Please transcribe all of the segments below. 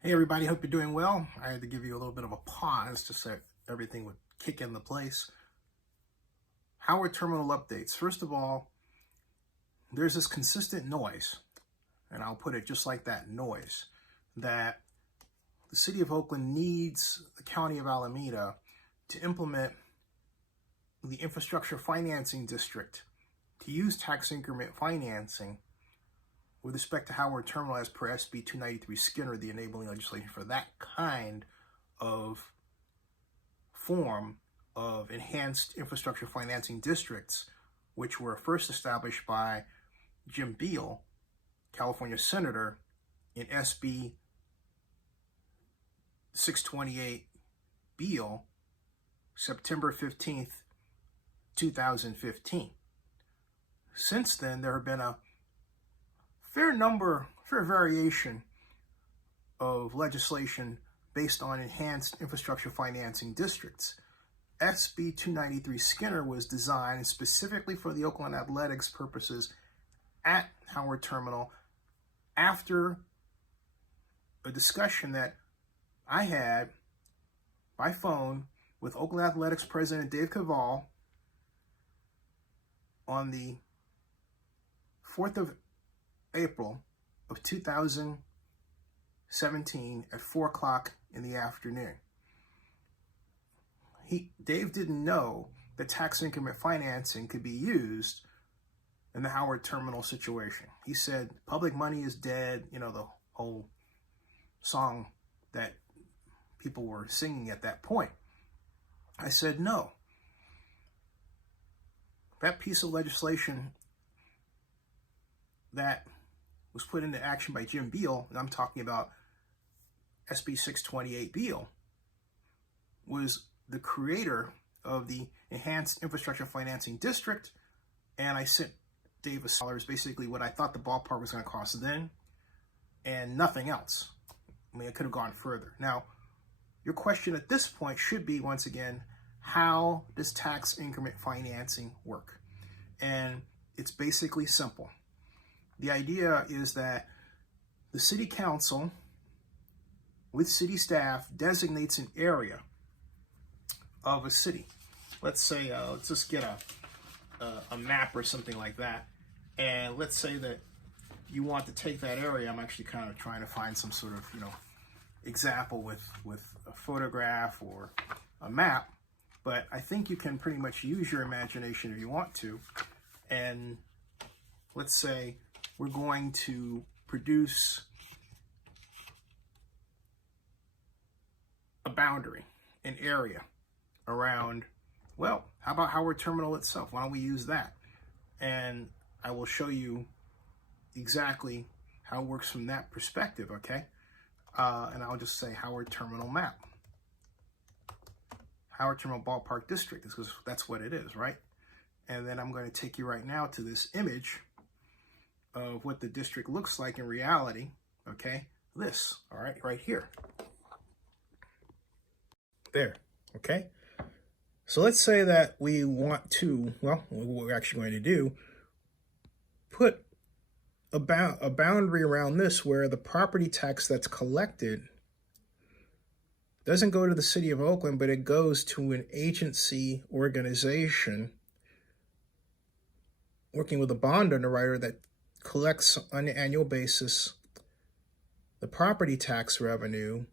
Hey everybody, hope you're doing well. I had to give you a little bit of a pause just so everything would kick into place. Howard Terminal updates. First of all, there's this consistent noise, and I'll put it just like that, noise, that the city of Oakland needs the county of Alameda to implement the infrastructure financing district to use tax increment financing with respect to Howard Terminal as per SB 293 Skinner, the enabling legislation for that kind of form of enhanced infrastructure financing districts, which were first established by Jim Beal, California Senator, in SB 628 Beal, September 15th, 2015. Since then, there have been a fair variation of legislation based on enhanced infrastructure financing districts. SB 293 Skinner was designed specifically for the Oakland athletics purposes at Howard Terminal after a discussion that I had by phone with Oakland Athletics President Dave Cavall on the 4th of April of 2017 at 4 o'clock in the afternoon. Dave didn't know that tax increment financing could be used in the Howard Terminal situation. He said, public money is dead, the whole song that people were singing at that point. I said, no. That piece of legislation that was put into action by Jim Beal, and I'm talking about SB 628 Beal, was the creator of the Enhanced Infrastructure Financing District, and I sent Dave $1, basically what I thought the ballpark was going to cost then, and nothing else. I mean, it could have gone further. Now, your question at this point should be, once again, how does tax increment financing work? And it's basically simple. The idea is that the city council, with city staff, designates an area of a city. Let's say, let's just get a map or something like that. And let's say that you want to take that area. I'm actually kind of trying to find some sort of, example with a photograph or a map. But I think you can pretty much use your imagination if you want to. And let's say we're going to produce a boundary, an area around, well, how about Howard Terminal itself? Why don't we use that? And I will show you exactly how it works from that perspective, okay? And I'll just say Howard Terminal map. Howard Terminal Ballpark District, because that's what it is, right? And then I'm going to take you right now to this image of what the district looks like in reality, okay? This, all right, right here. There, okay? So let's say that we want to, well, what we're actually going to do, put a boundary around this where the property tax that's collected doesn't go to the city of Oakland, but it goes to an agency organization working with a bond underwriter that collects on an annual basis the property tax revenue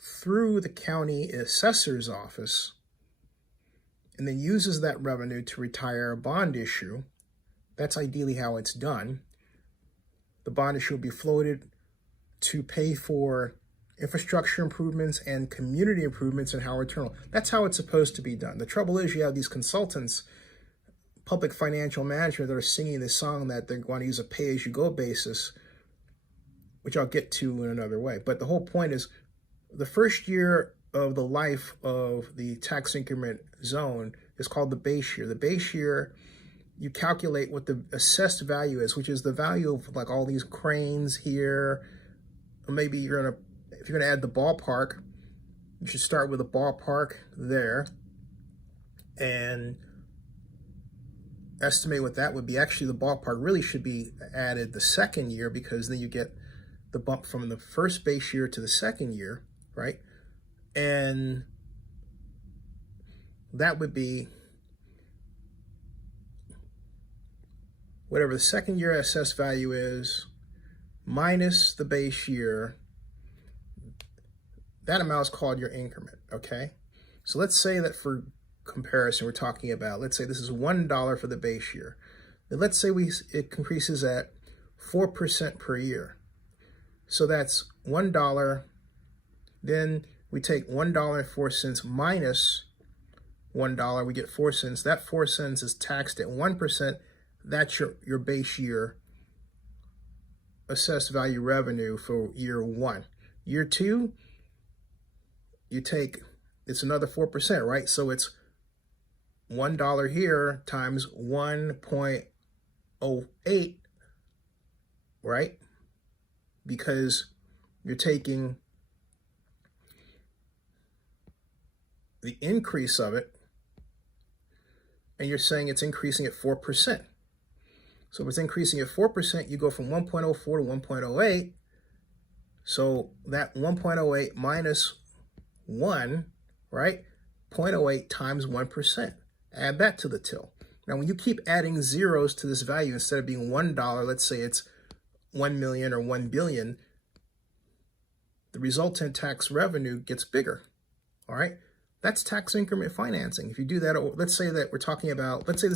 through the county assessor's office, and then uses that revenue to retire a bond issue. That's ideally how it's done. The bond issue will be floated to pay for infrastructure improvements and community improvements in Howard Terminal. That's how it's supposed to be done. The trouble is you have these consultants, public financial management, that are singing this song that they want to use a pay-as-you-go basis, which I'll get to in another way. But the whole point is, the first year of the life of the tax increment zone is called the base year. The base year, you calculate what the assessed value is, which is the value of like all these cranes here. Or maybe if you're gonna add the ballpark, you should start with a ballpark there and estimate what that would be. Actually, the ballpark really should be added the second year, because then you get the bump from the first base year to the second year, right? And that would be whatever the second year assessed value is minus the base year. That amount is called your increment, okay? So let's say that for comparison, we're talking about, let's say this is $1 for the base year. Then let's say it increases at 4% per year. So that's $1. Then we take $1.04 minus $1, we get 4 cents. That 4 cents is taxed at 1%. That's your base year assessed value revenue for year 1. Year 2, you take, it's another 4%, right? So it's $1 here times 1.08, right? Because you're taking the increase of it and you're saying it's increasing at 4%. So if it's increasing at 4%, you go from 1.04 to 1.08. So that 1.08 minus 1, right? 0.08 times 1%. Add that to the till. Now, when you keep adding zeros to this value, instead of being $1, let's say it's 1 million or 1 billion, the resultant tax revenue gets bigger, all right? That's tax increment financing. If you do that, let's say that we're talking about, let's say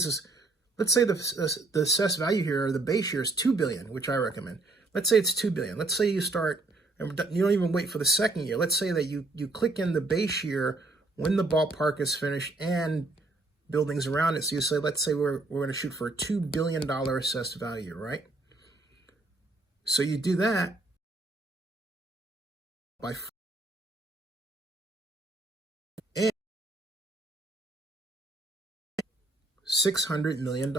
the assessed value here, or the base year is 2 billion, which I recommend. Let's say it's 2 billion. Let's say you start, and you don't even wait for the second year. Let's say that you click in the base year when the ballpark is finished and buildings around it. So you say, let's say we're going to shoot for a $2 billion assessed value, right? So you do that by and $600 million.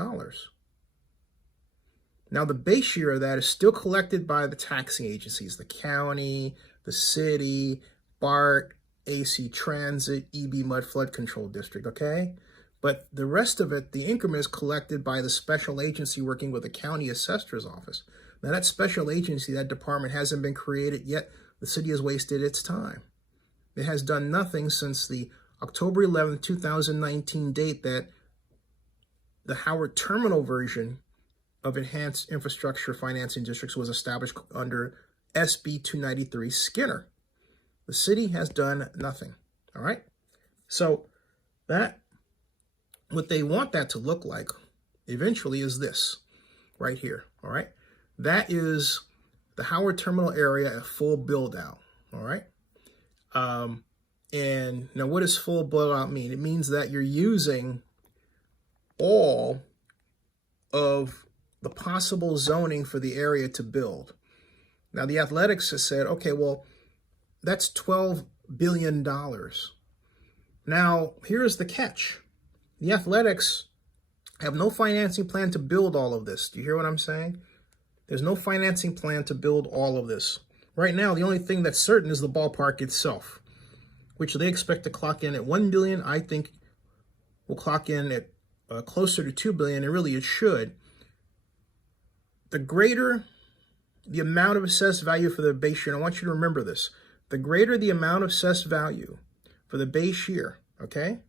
Now, the base year of that is still collected by the taxing agencies, the county, the city, BART, AC Transit, EB Mud Flood Control District, okay? But the rest of it, the increment is collected by the special agency working with the county assessor's office. Now, that special agency, that department hasn't been created yet. The city has wasted its time. It has done nothing since the October 11th, 2019 date that the Howard Terminal version of Enhanced Infrastructure Financing Districts was established under SB 293 Skinner. The city has done nothing, all right? So that, what they want that to look like eventually is this right here, all right? That is the Howard Terminal area at full build out, all right? And now what does full build out mean? It means that you're using all of the possible zoning for the area to build. Now the athletics has said, okay, well, that's $12 billion. Now, here's the catch. The athletics have no financing plan to build all of this. Do you hear what I'm saying? There's no financing plan to build all of this. Right now, the only thing that's certain is the ballpark itself, which they expect to clock in at 1 billion. I think will clock in at closer to 2 billion, and really it should. The greater the amount of assessed value for the base year, and I want you to remember this, the greater the amount of assessed value for the base year, okay,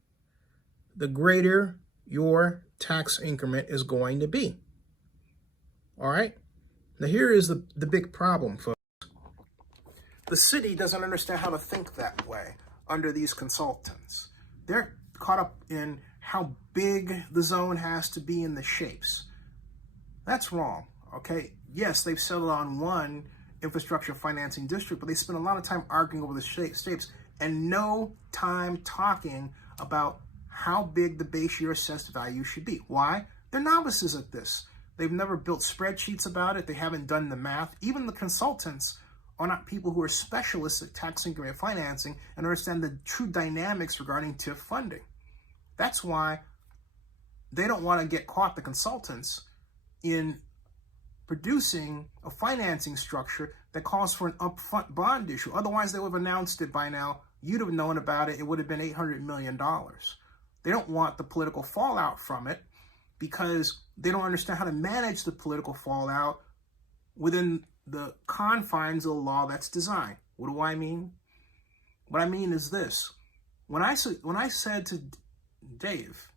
the greater your tax increment is going to be. All right? Now here is the big problem, folks. The city doesn't understand how to think that way under these consultants. They're caught up in how big the zone has to be in the shapes. That's wrong, okay? Yes, they've settled on one infrastructure financing district, but they spend a lot of time arguing over the shapes and no time talking about how big the base year assessed value should be. Why? They're novices at this. They've never built spreadsheets about it. They haven't done the math. Even the consultants are not people who are specialists at tax increment financing and understand the true dynamics regarding TIF funding. That's why they don't want to get caught, the consultants, in producing a financing structure that calls for an upfront bond issue. Otherwise, they would have announced it by now. You'd have known about it. It would have been $800 million. They don't want the political fallout from it because they don't understand how to manage the political fallout within the confines of the law that's designed. What do I mean? What I mean is this. When I said to Dave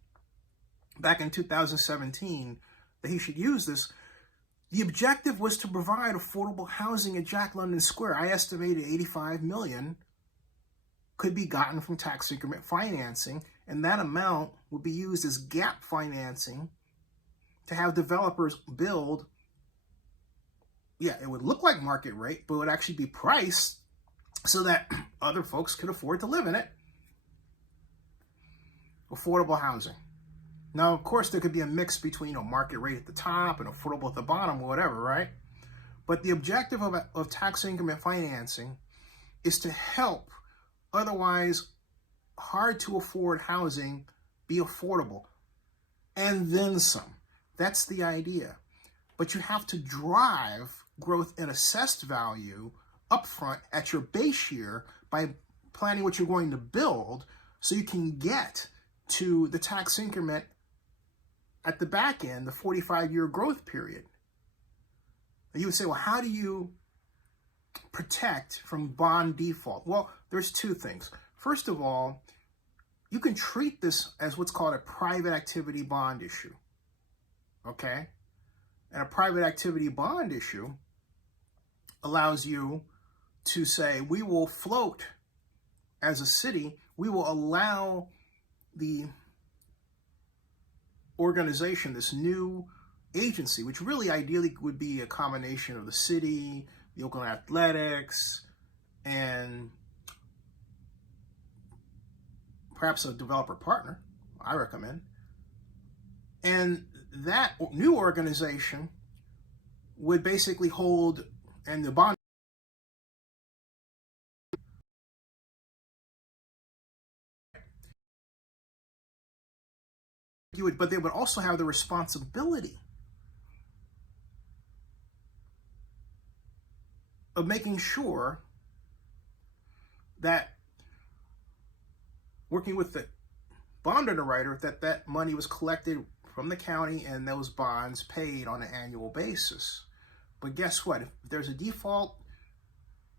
back in 2017 that he should use this, the objective was to provide affordable housing at Jack London Square. I estimated $85 million could be gotten from tax increment financing, and that amount would be used as gap financing to have developers build. Yeah, it would look like market rate, but it would actually be priced so that other folks could afford to live in it. Affordable housing. Now, of course, there could be a mix between market rate at the top and affordable at the bottom, or whatever, right? But the objective of tax increment financing is to help otherwise hard to afford housing be affordable, and then some. That's the idea. But you have to drive growth in assessed value upfront at your base year by planning what you're going to build so you can get to the tax increment at the back end, the 45-year growth period. And you would say, well, how do you protect from bond default? Well, there's two things. First of all, you can treat this as what's called a private activity bond issue. Okay? And a private activity bond issue allows you to say, we will float as a city, we will allow the organization, this new agency, which really ideally would be a combination of the city, the Oakland Athletics, and perhaps a developer partner, I recommend. And that new organization would basically hold, and the bond but they would also have the responsibility of making sure that, working with the bond underwriter, that money was collected from the county and those bonds paid on an annual basis. But guess what? If there's a default,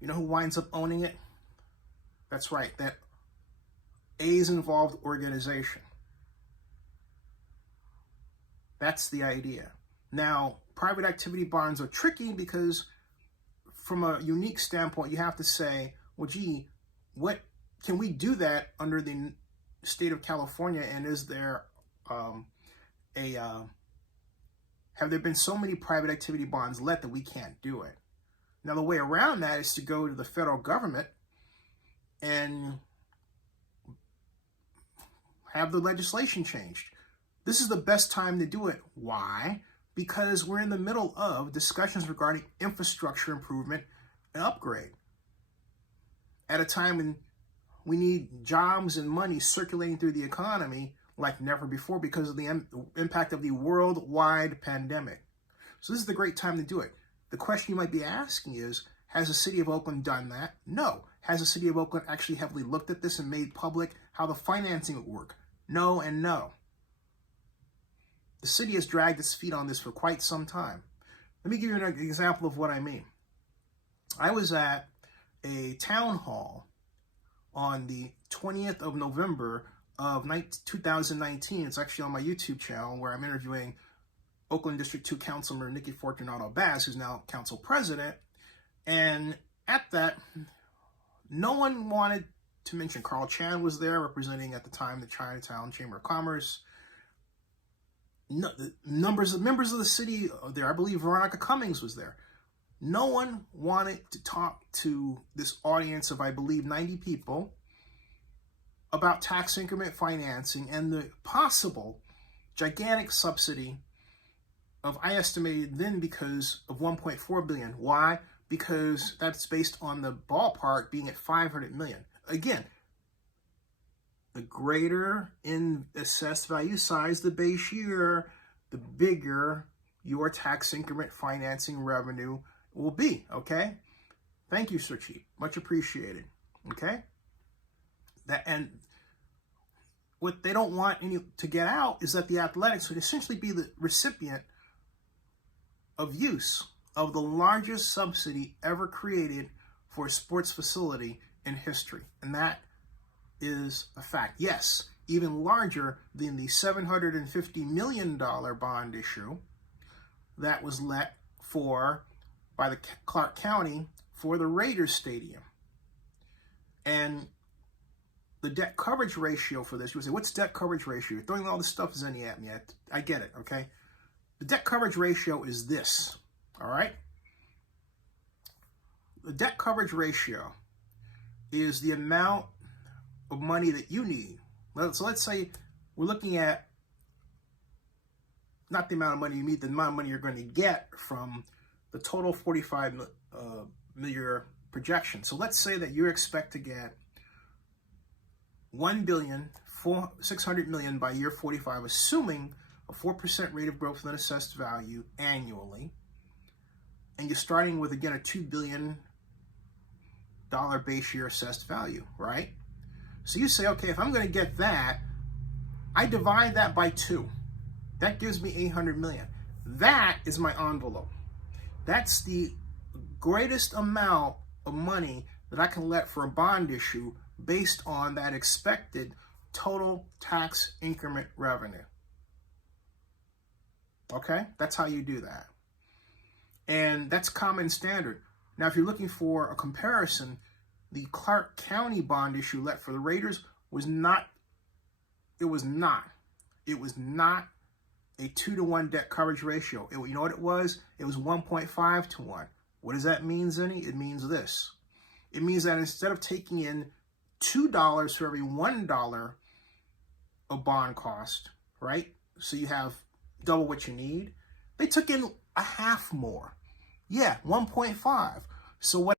you know who winds up owning it? That's right, that A's involved organization. That's the idea. Now, private activity bonds are tricky because from a unique standpoint, you have to say, well, gee, what can we do that under the state of California? And is there have there been so many private activity bonds let that we can't do it? Now, the way around that is to go to the federal government and have the legislation changed. This is the best time to do it. Why? Because we're in the middle of discussions regarding infrastructure improvement and upgrade at a time when we need jobs and money circulating through the economy like never before because of the impact of the worldwide pandemic. So this is the great time to do it. The question you might be asking is, has the city of Oakland done that? No. Has the city of Oakland actually heavily looked at this and made public how the financing would work? No and no. The city has dragged its feet on this for quite some time. Let me give you an example of what I mean. I was at a town hall on the 20th of November of 2019. It's actually on my YouTube channel where I'm interviewing Oakland District 2 Councilmember Nikki Fortunato Baz, who's now council president. And at that, no one wanted to mention Carl Chan was there, representing at the time the Chinatown Chamber of Commerce. No, members of the city there, I believe Veronica Cummings was there. No one wanted to talk to this audience of, I believe, 90 people about tax increment financing and the possible gigantic subsidy of, I estimated then, because of $1.4 billion. Why? Because that's based on the ballpark being at $500 million. Again, the greater in assessed value size the base year, the bigger your tax increment financing revenue will be, okay? Thank you, Sir Chief. Much appreciated, okay? And what they don't want to get out is that the athletics would essentially be the recipient of use of the largest subsidy ever created for a sports facility in history. And that is a fact. Yes, even larger than the $750 million bond issue that was let for by the Clark County for the Raiders Stadium. And the debt coverage ratio for this, you would say, what's debt coverage ratio? You're throwing all this stuff Zenny at me. I get it, okay? The debt coverage ratio is this, all right? The debt coverage ratio is the amount of money that you need. So let's say we're looking at not the amount of money you need, the amount of money you're going to get from the total 45 million projection. So let's say that you expect to get $1.6 billion by year 45, assuming a 4% rate of growth in assessed value annually. And you're starting with, again, a $2 billion base year assessed value, right? So you say, okay, if I'm going to get that, I divide that by 2. That gives me $800 million. That is my envelope. That's the greatest amount of money that I can let for a bond issue based on that expected total tax increment revenue. Okay? That's how you do that. And that's common standard. Now, if you're looking for a comparison, the Clark County bond issue let for the Raiders was not a 2-to-1 debt coverage ratio. You know what it was? It was 1.5 to 1. What does that mean, Zenny? It means this. It means that instead of taking in $2 for every $1 of bond cost, right? So you have double what you need. They took in a half more. Yeah, 1.5. So what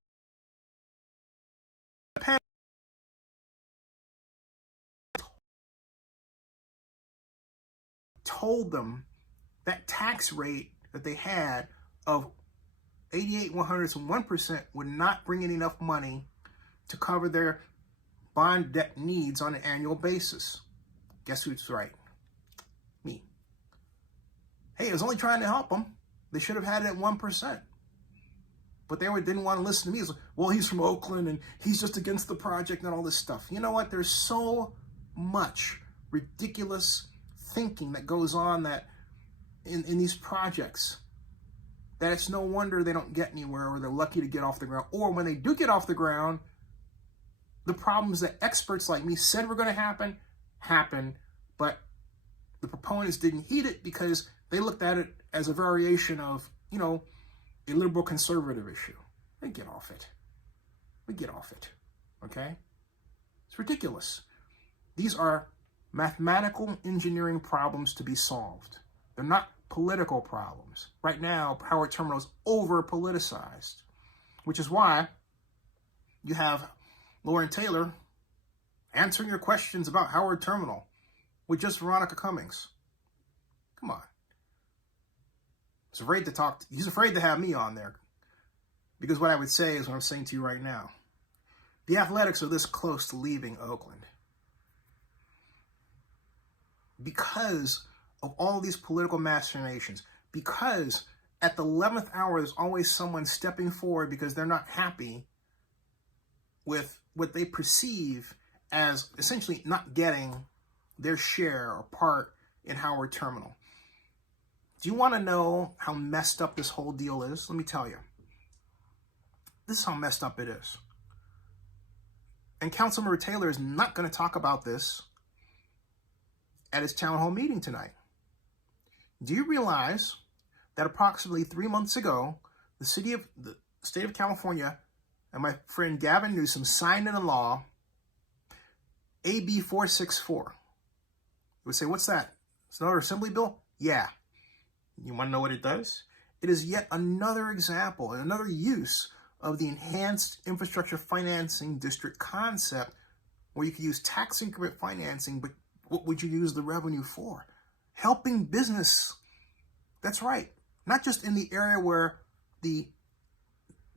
told them that tax rate that they had of 88/101% would not bring in enough money to cover their bond debt needs on an annual basis. Guess who's right? Me. Hey, I was only trying to help them. They should have had it at 1%. But they didn't want to listen to me. It was like, well, he's from Oakland and he's just against the project and all this stuff. You know what? There's so much ridiculous thinking that goes on that in these projects that it's no wonder they don't get anywhere, or they're lucky to get off the ground. Or when they do get off the ground, the problems that experts like me said were going to happen, but the proponents didn't heed it because they looked at it as a variation of, a liberal conservative issue. They get off it. We get off it. Okay? It's ridiculous. These are mathematical engineering problems to be solved. They're not political problems. Right now, Howard Terminal is over-politicized, which is why you have Loren Taylor answering your questions about Howard Terminal with just Veronica Cummings. Come on. He's afraid to have me on there. Because what I would say is what I'm saying to you right now. The Athletics are this close to leaving Oakland because of all these political machinations. Because at the 11th hour, there's always someone stepping forward because they're not happy with what they perceive as essentially not getting their share or part in Howard Terminal. Do you want to know how messed up this whole deal is? Let me tell you. This is how messed up it is. And Councilmember Taylor is not going to talk about this at his town hall meeting tonight. Do you realize that approximately 3 months ago, the state of California and my friend Gavin Newsom signed into law AB 464? You would say, what's that? It's another assembly bill? Yeah. You want to know what it does? It is yet another example and another use of the enhanced infrastructure financing district concept, where you could use tax increment financing, but what would you use the revenue for? Helping business. That's right. Not just in the area where the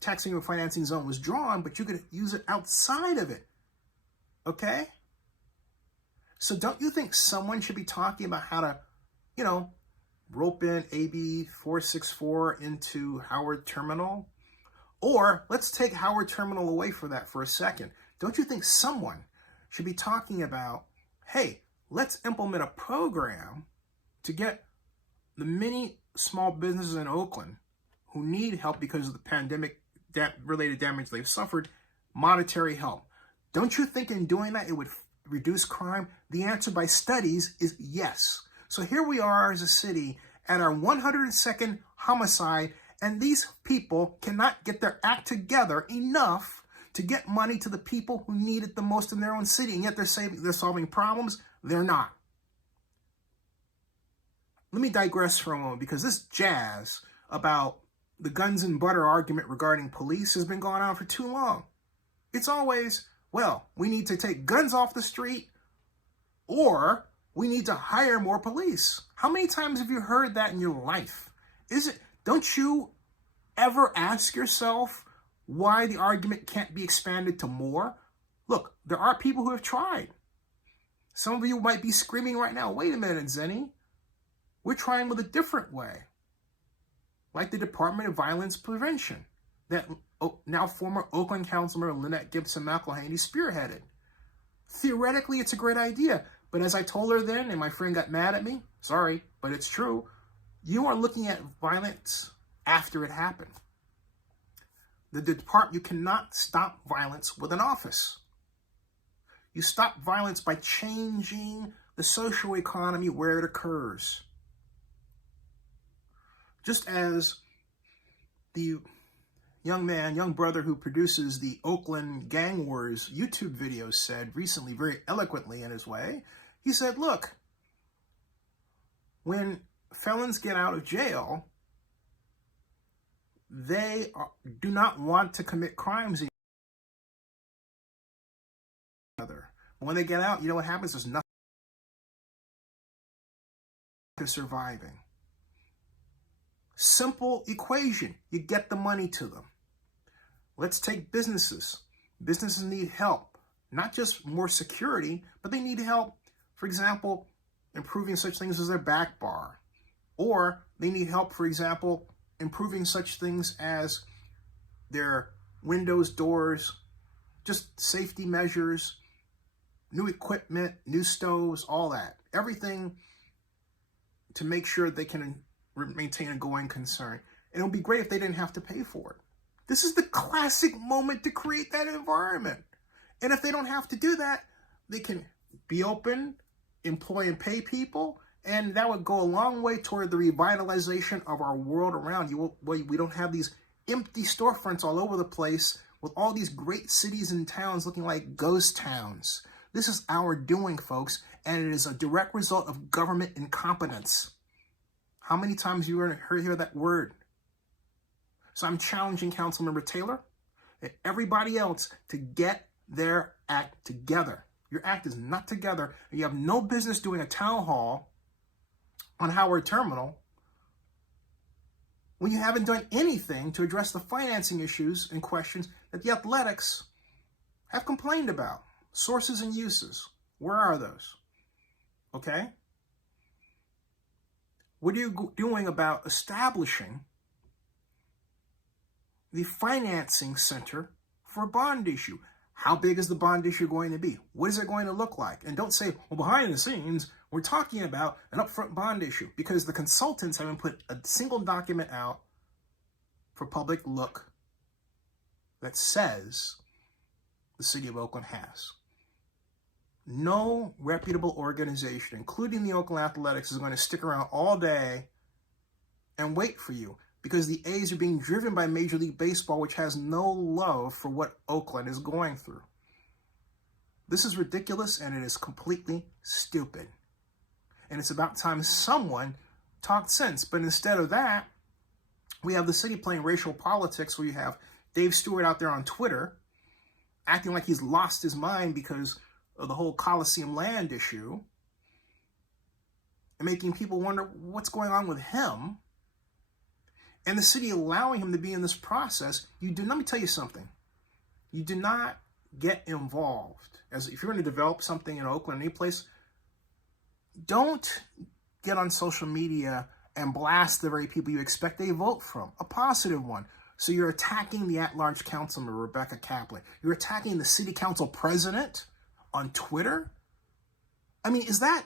tax increment financing zone was drawn, but you could use it outside of it. Okay? So don't you think someone should be talking about how to, rope in AB 464 into Howard Terminal? Or let's take Howard Terminal away for that for a second. Don't you think someone should be talking about, hey, let's implement a program to get the many small businesses in Oakland who need help because of the pandemic-related damage they've suffered, monetary help? Don't you think in doing that it would reduce crime? The answer by studies is yes. So here we are as a city at our 102nd homicide, and these people cannot get their act together enough to get money to the people who need it the most in their own city, and yet they're solving problems. They're not. Let me digress for a moment, because this jazz about the guns and butter argument regarding police has been going on for too long. It's always, well, we need to take guns off the street, or we need to hire more police. How many times have you heard that in your life? Don't you ever ask yourself why the argument can't be expanded to more? Look, there are people who have tried. Some of you might be screaming right now, wait a minute, Zenny. We're trying with a different way. Like the Department of Violence Prevention that now former Oakland Councilmember Lynette Gibson McElhaney spearheaded. Theoretically, it's a great idea. But as I told her then, and my friend got mad at me, sorry, but it's true, you are looking at violence after it happened. You cannot stop violence with an office. You stop violence by changing the social economy where it occurs. Just as the young brother who produces the Oakland Gang Wars YouTube videos said recently, very eloquently in his way, he said, look, when felons get out of jail, they do not want to commit crimes anymore. When they get out, you know what happens? There's nothing to surviving. Simple equation. You get the money to them. Let's take businesses. Businesses need help. Not just more security, but they need help, for example, improving such things as their back bar. Or they need help, for example, improving such things as their windows, doors, just safety measures, new equipment, new stoves, all that. Everything to make sure they can maintain a going concern. And it would be great if they didn't have to pay for it. This is the classic moment to create that environment. And if they don't have to do that, they can be open, employ and pay people, and that would go a long way toward the revitalization of our world around you. We don't have these empty storefronts all over the place with all these great cities and towns looking like ghost towns. This is our doing, folks, and it is a direct result of government incompetence. How many times have you hear that word? So I'm challenging Councilmember Taylor and everybody else to get their act together. Your act is not together, and you have no business doing a town hall on Howard Terminal when you haven't done anything to address the financing issues and questions that the athletics have complained about. Sources and uses. Where are those? Okay? What are you doing about establishing the financing center for a bond issue? How big is the bond issue going to be? What is it going to look like? And don't say, well, behind the scenes, we're talking about an upfront bond issue, because the consultants haven't put a single document out for public look that says the city of Oakland has. No reputable organization, including the Oakland Athletics, is going to stick around all day and wait for you, because the A's are being driven by Major League Baseball, which has no love for what Oakland is going through. This is ridiculous, and it is completely stupid. And it's about time someone talked sense. But instead of that, we have the city playing racial politics, where you have Dave Stewart out there on Twitter acting like he's lost his mind because of the whole Coliseum land issue, and making people wonder what's going on with him. And the city allowing him to be in this process. Let me tell you something. You do not get involved. If you're going to develop something in Oakland, any place, don't get on social media and blast the very people you expect a vote from, a positive one. So you're attacking the at-large councilmember, Rebecca Kaplan. You're attacking the city council president on Twitter. I mean, is that,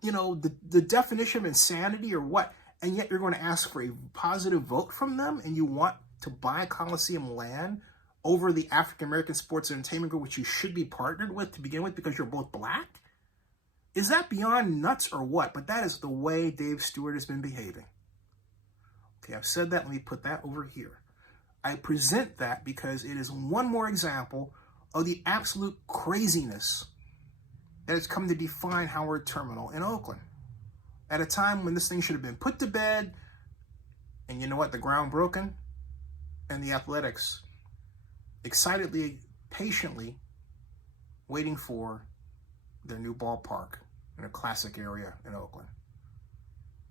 the definition of insanity or what? And yet you're going to ask for a positive vote from them, and you want to buy Coliseum land over the African-American Sports Entertainment Group, which you should be partnered with to begin with because you're both black? Is that beyond nuts or what? But that is the way Dave Stewart has been behaving. Okay, I've said that. Let me put that over here. I present that because it is one more example of the absolute craziness that has come to define Howard Terminal in Oakland. At a time when this thing should have been put to bed, and you know what? The ground broken, and the Athletics excitedly, patiently waiting for their new ballpark in a classic area in Oakland.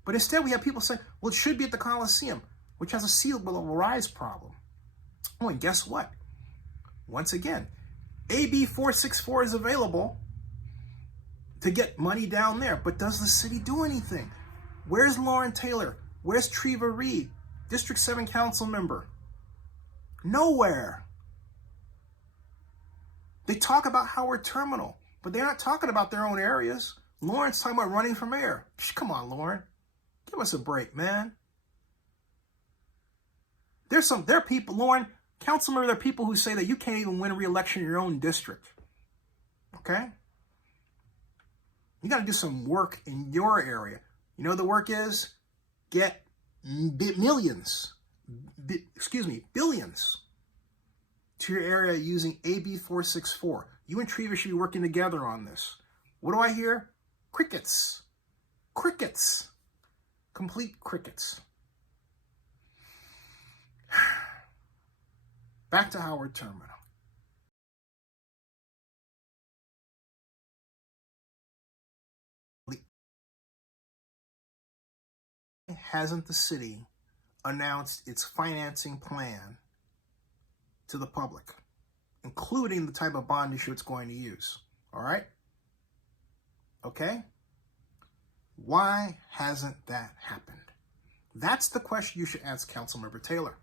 But instead, we have people saying, well, it should be at the Coliseum, which has a sea level rise problem. Oh, and guess what? Once again, AB 464 is available to get money down there. But does the city do anything? Where's Loren Taylor? Where's Treva Reed, District 7 council member? Nowhere. They talk about Howard Terminal, but they're not talking about their own areas. Loren's talking about running for mayor. Come on, Loren. Give us a break, man. There are people, Loren, councilmember, there are people who say that you can't even win a re-election in your own district. Okay? You got to do some work in your area. You know what the work is? Get billions to your area using AB 464. You and Treva should be working together on this. What do I hear? Crickets. Crickets. Complete crickets. Back to Howard Terminal. Hasn't the city announced its financing plan to the public, including the type of bond issue it's going to use? All right? Okay? Why hasn't that happened? That's the question you should ask Councilmember Taylor.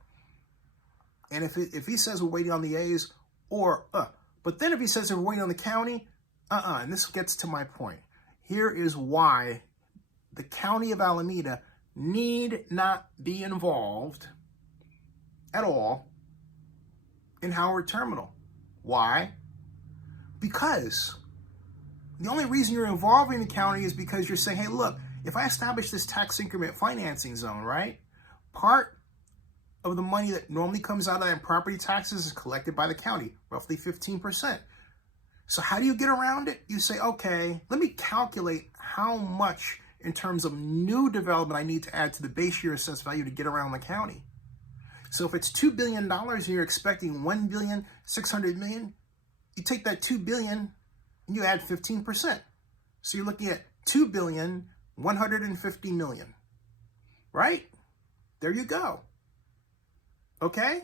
And if he says we're waiting on the A's, but then if he says we're waiting on the county, and this gets to my point. Here is why the county of Alameda need not be involved at all in Howard Terminal. Why? Because the only reason you're involving the county is because you're saying, hey, look, if I establish this tax increment financing zone, right, part of the money that normally comes out of that property taxes is collected by the county, roughly 15%. So how do you get around it? You say, okay, let me calculate how much in terms of new development I need to add to the base year assessed value to get around the county. So if it's $2 billion and you're expecting $1,600,000,000, you take that $2 billion and you add 15%. So you're looking at $2,150,000,000, right? There you go. Okay?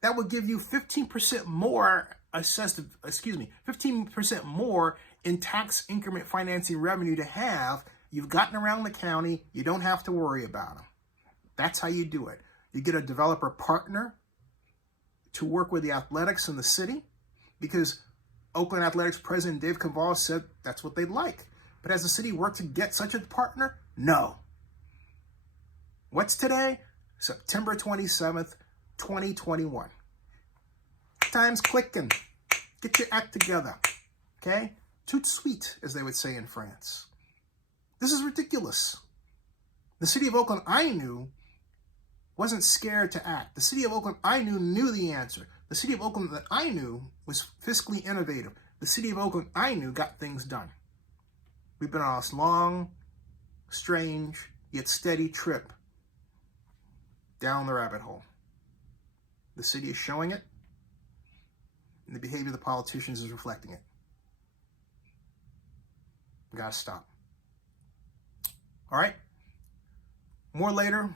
That would give you 15% more 15% more in tax increment financing revenue to have. You've gotten around the county. You don't have to worry about them. That's how you do it. You get a developer partner to work with the athletics in the city, because Oakland Athletics President Dave Cavall said that's what they'd like. But has the city worked to get such a partner? No. What's today? September 27th, 2021. Time's clicking. Get your act together. Okay? Tout suite, as they would say in France. This is ridiculous. The city of Oakland, I knew, wasn't scared to act. The city of Oakland, I knew the answer. The city of Oakland that I knew was fiscally innovative. The city of Oakland, I knew, got things done. We've been on this long, strange, yet steady trip down the rabbit hole. The city is showing it, and the behavior of the politicians is reflecting it. We gotta stop. All right? More later.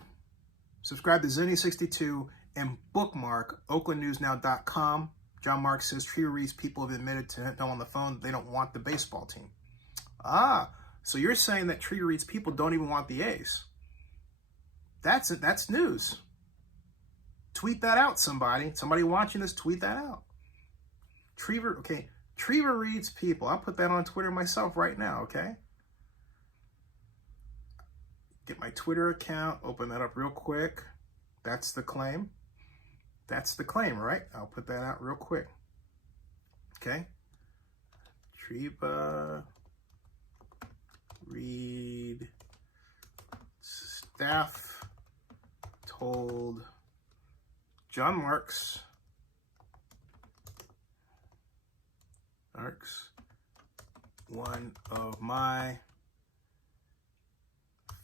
Subscribe to Zenny62 and bookmark oaklandnewsnow.com. John Mark says Treva Reed's people have admitted to him on the phone that they don't want the baseball team. So you're saying that Tree Reads people don't even want the A's. That's it. That's news. Tweet that out, somebody. Somebody watching this, tweet that out. Trevor Reads people. I'll put that on Twitter myself right now, okay? Get my Twitter account, open that up real quick. That's the claim. That's the claim, right? I'll put that out real quick. Okay? Treva Reed staff told John Marks, one of my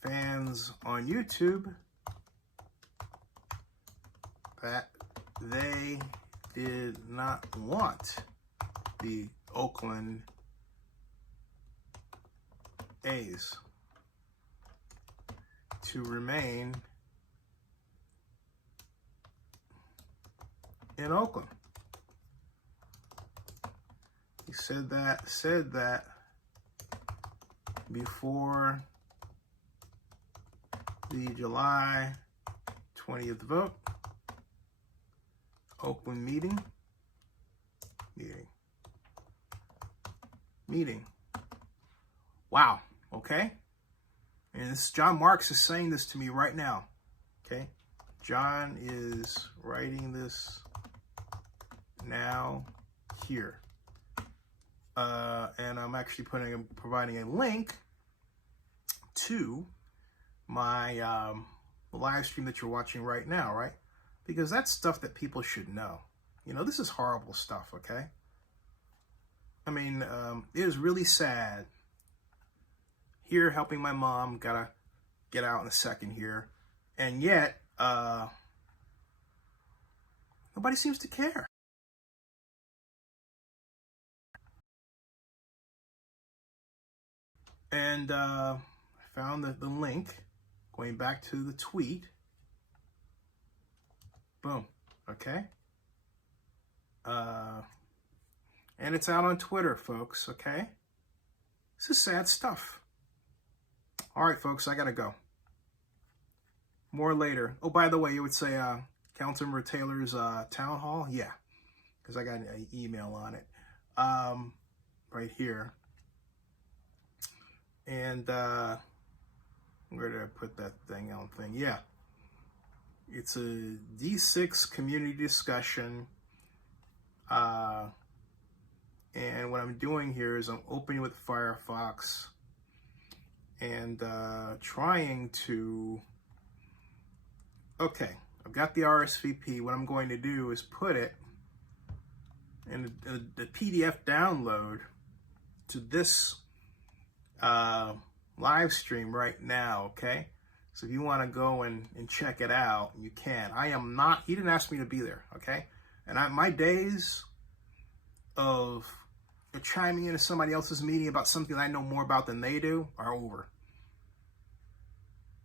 fans on YouTube, that they did not want the Oakland A's to remain in Oakland. He said that before the July 20th vote. Oakland meeting. Wow. Okay. And this John Marks is saying this to me right now. Okay. John is writing this now here. And I'm actually providing a link to my live stream that you're watching right now, right? Because that's stuff that people should know. You know, this is horrible stuff, okay? I mean, it is really sad. Here, helping my mom, gotta get out in a second here. And yet, nobody seems to care. And I found the link, going back to the tweet. Boom. Okay. And it's out on Twitter, folks. Okay. This is sad stuff. All right, folks, I gotta go. More later. Oh, by the way, you would say Councilmember Taylor's town hall? Yeah, because I got an email on it right here. And where did I put that thing on thing? Yeah. It's a D6 community discussion. And what I'm doing here is I'm opening with Firefox and trying to, okay, I've got the RSVP. What I'm going to do is put it in the PDF download to this live stream right now, okay? So if you want to go and check it out, you can. I am not, he didn't ask me to be there, okay? And my days of chiming into somebody else's meeting about something I know more about than they do are over.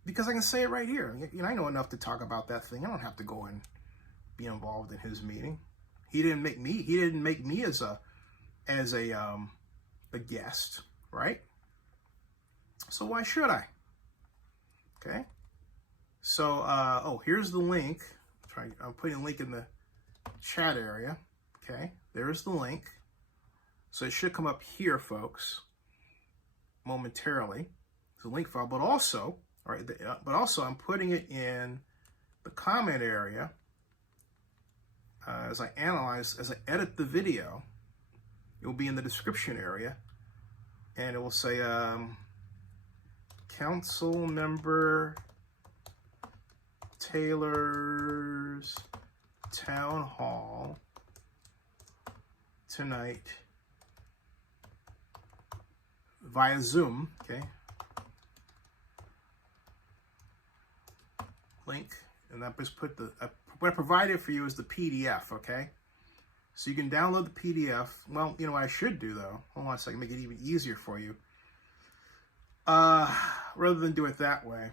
Because I can say it right here. You know, I know enough to talk about that thing. I don't have to go and be involved in his meeting. He didn't make me as a guest, right? So why should I? Okay. So, oh, here's the link. I'm putting a link in the chat area. Okay. There's the link. So it should come up here, folks, momentarily. It's a link file, but also, all right, I'm putting it in the comment area as I edit the video. It will be in the description area, and it will say Councilmember Taylor's town hall tonight via Zoom, okay? Link, and that just put what I provided for you is the PDF, okay? So you can download the PDF. Well, you know what I should do though? Hold on a second, make it even easier for you. Rather than do it that way,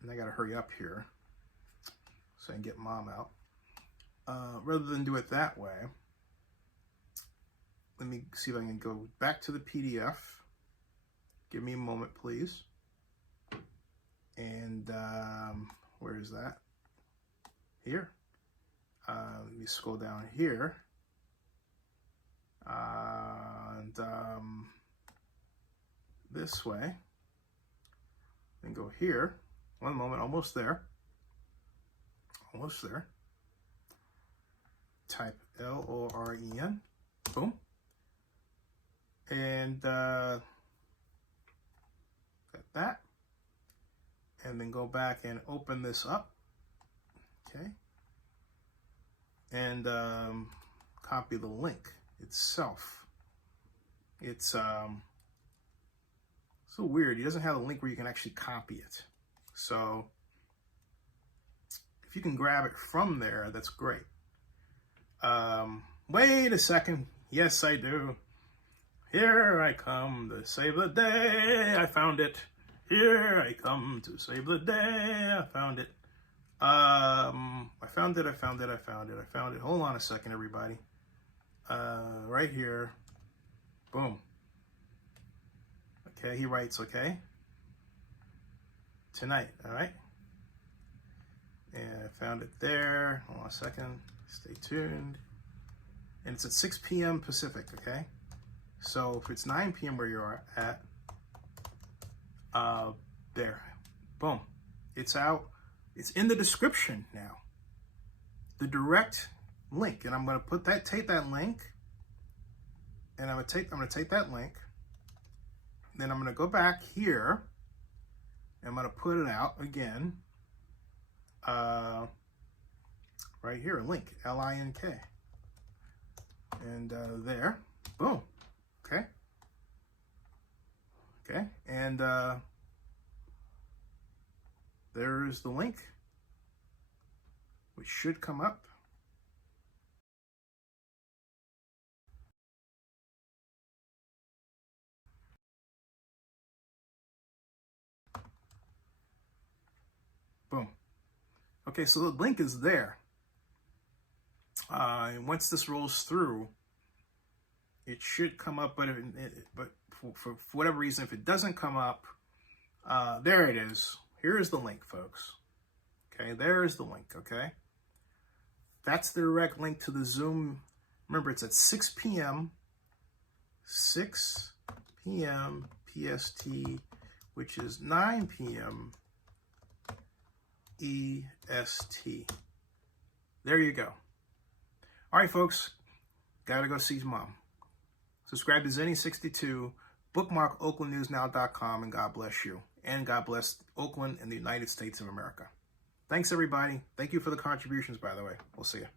and I gotta hurry up here so I can get mom out. Rather than do it that way, let me see if I can go back to the PDF, Give me a moment, please. And where is that? Here. Let me scroll down here. And this way. And go here. One moment, almost there. Almost there. Type Loren. Boom. And got that. And then go back and open this up. Okay. And copy the link itself. It's so weird. He doesn't have a link where you can actually copy it. So if you can grab it from there, that's great. Wait a second. Yes, I do. Here I come to save the day. I found it. Here I come to save the day. I found it. I found it. Hold on a second, everybody. Right here. Boom. Okay, he writes, okay. Tonight, all right. And I found it there. Hold on a second. Stay tuned. And it's at 6 p.m. Pacific, okay? So if it's 9 p.m. where you're at, there. Boom. It's out. It's in the description now. The direct link. And I'm going to take that link. And I'm going to take that link. Then I'm going to go back here. I'm going to put it out again. Right here, link, L-I-N-K. And there, boom, okay. Okay, and there's the link, which should come up. Boom. Okay, so the link is there. And once this rolls through, it should come up, but for whatever reason, if it doesn't come up, there it is. Here's the link, folks. Okay, there's the link, okay? That's the direct link to the Zoom. Remember, it's at 6 p.m. 6 p.m. PST, which is 9 p.m. EST. There you go. All right, folks, gotta go see mom. Subscribe to Zenny62, bookmark oaklandnewsnow.com, and God bless you. And God bless Oakland and the United States of America. Thanks, everybody. Thank you for the contributions, by the way. We'll see you.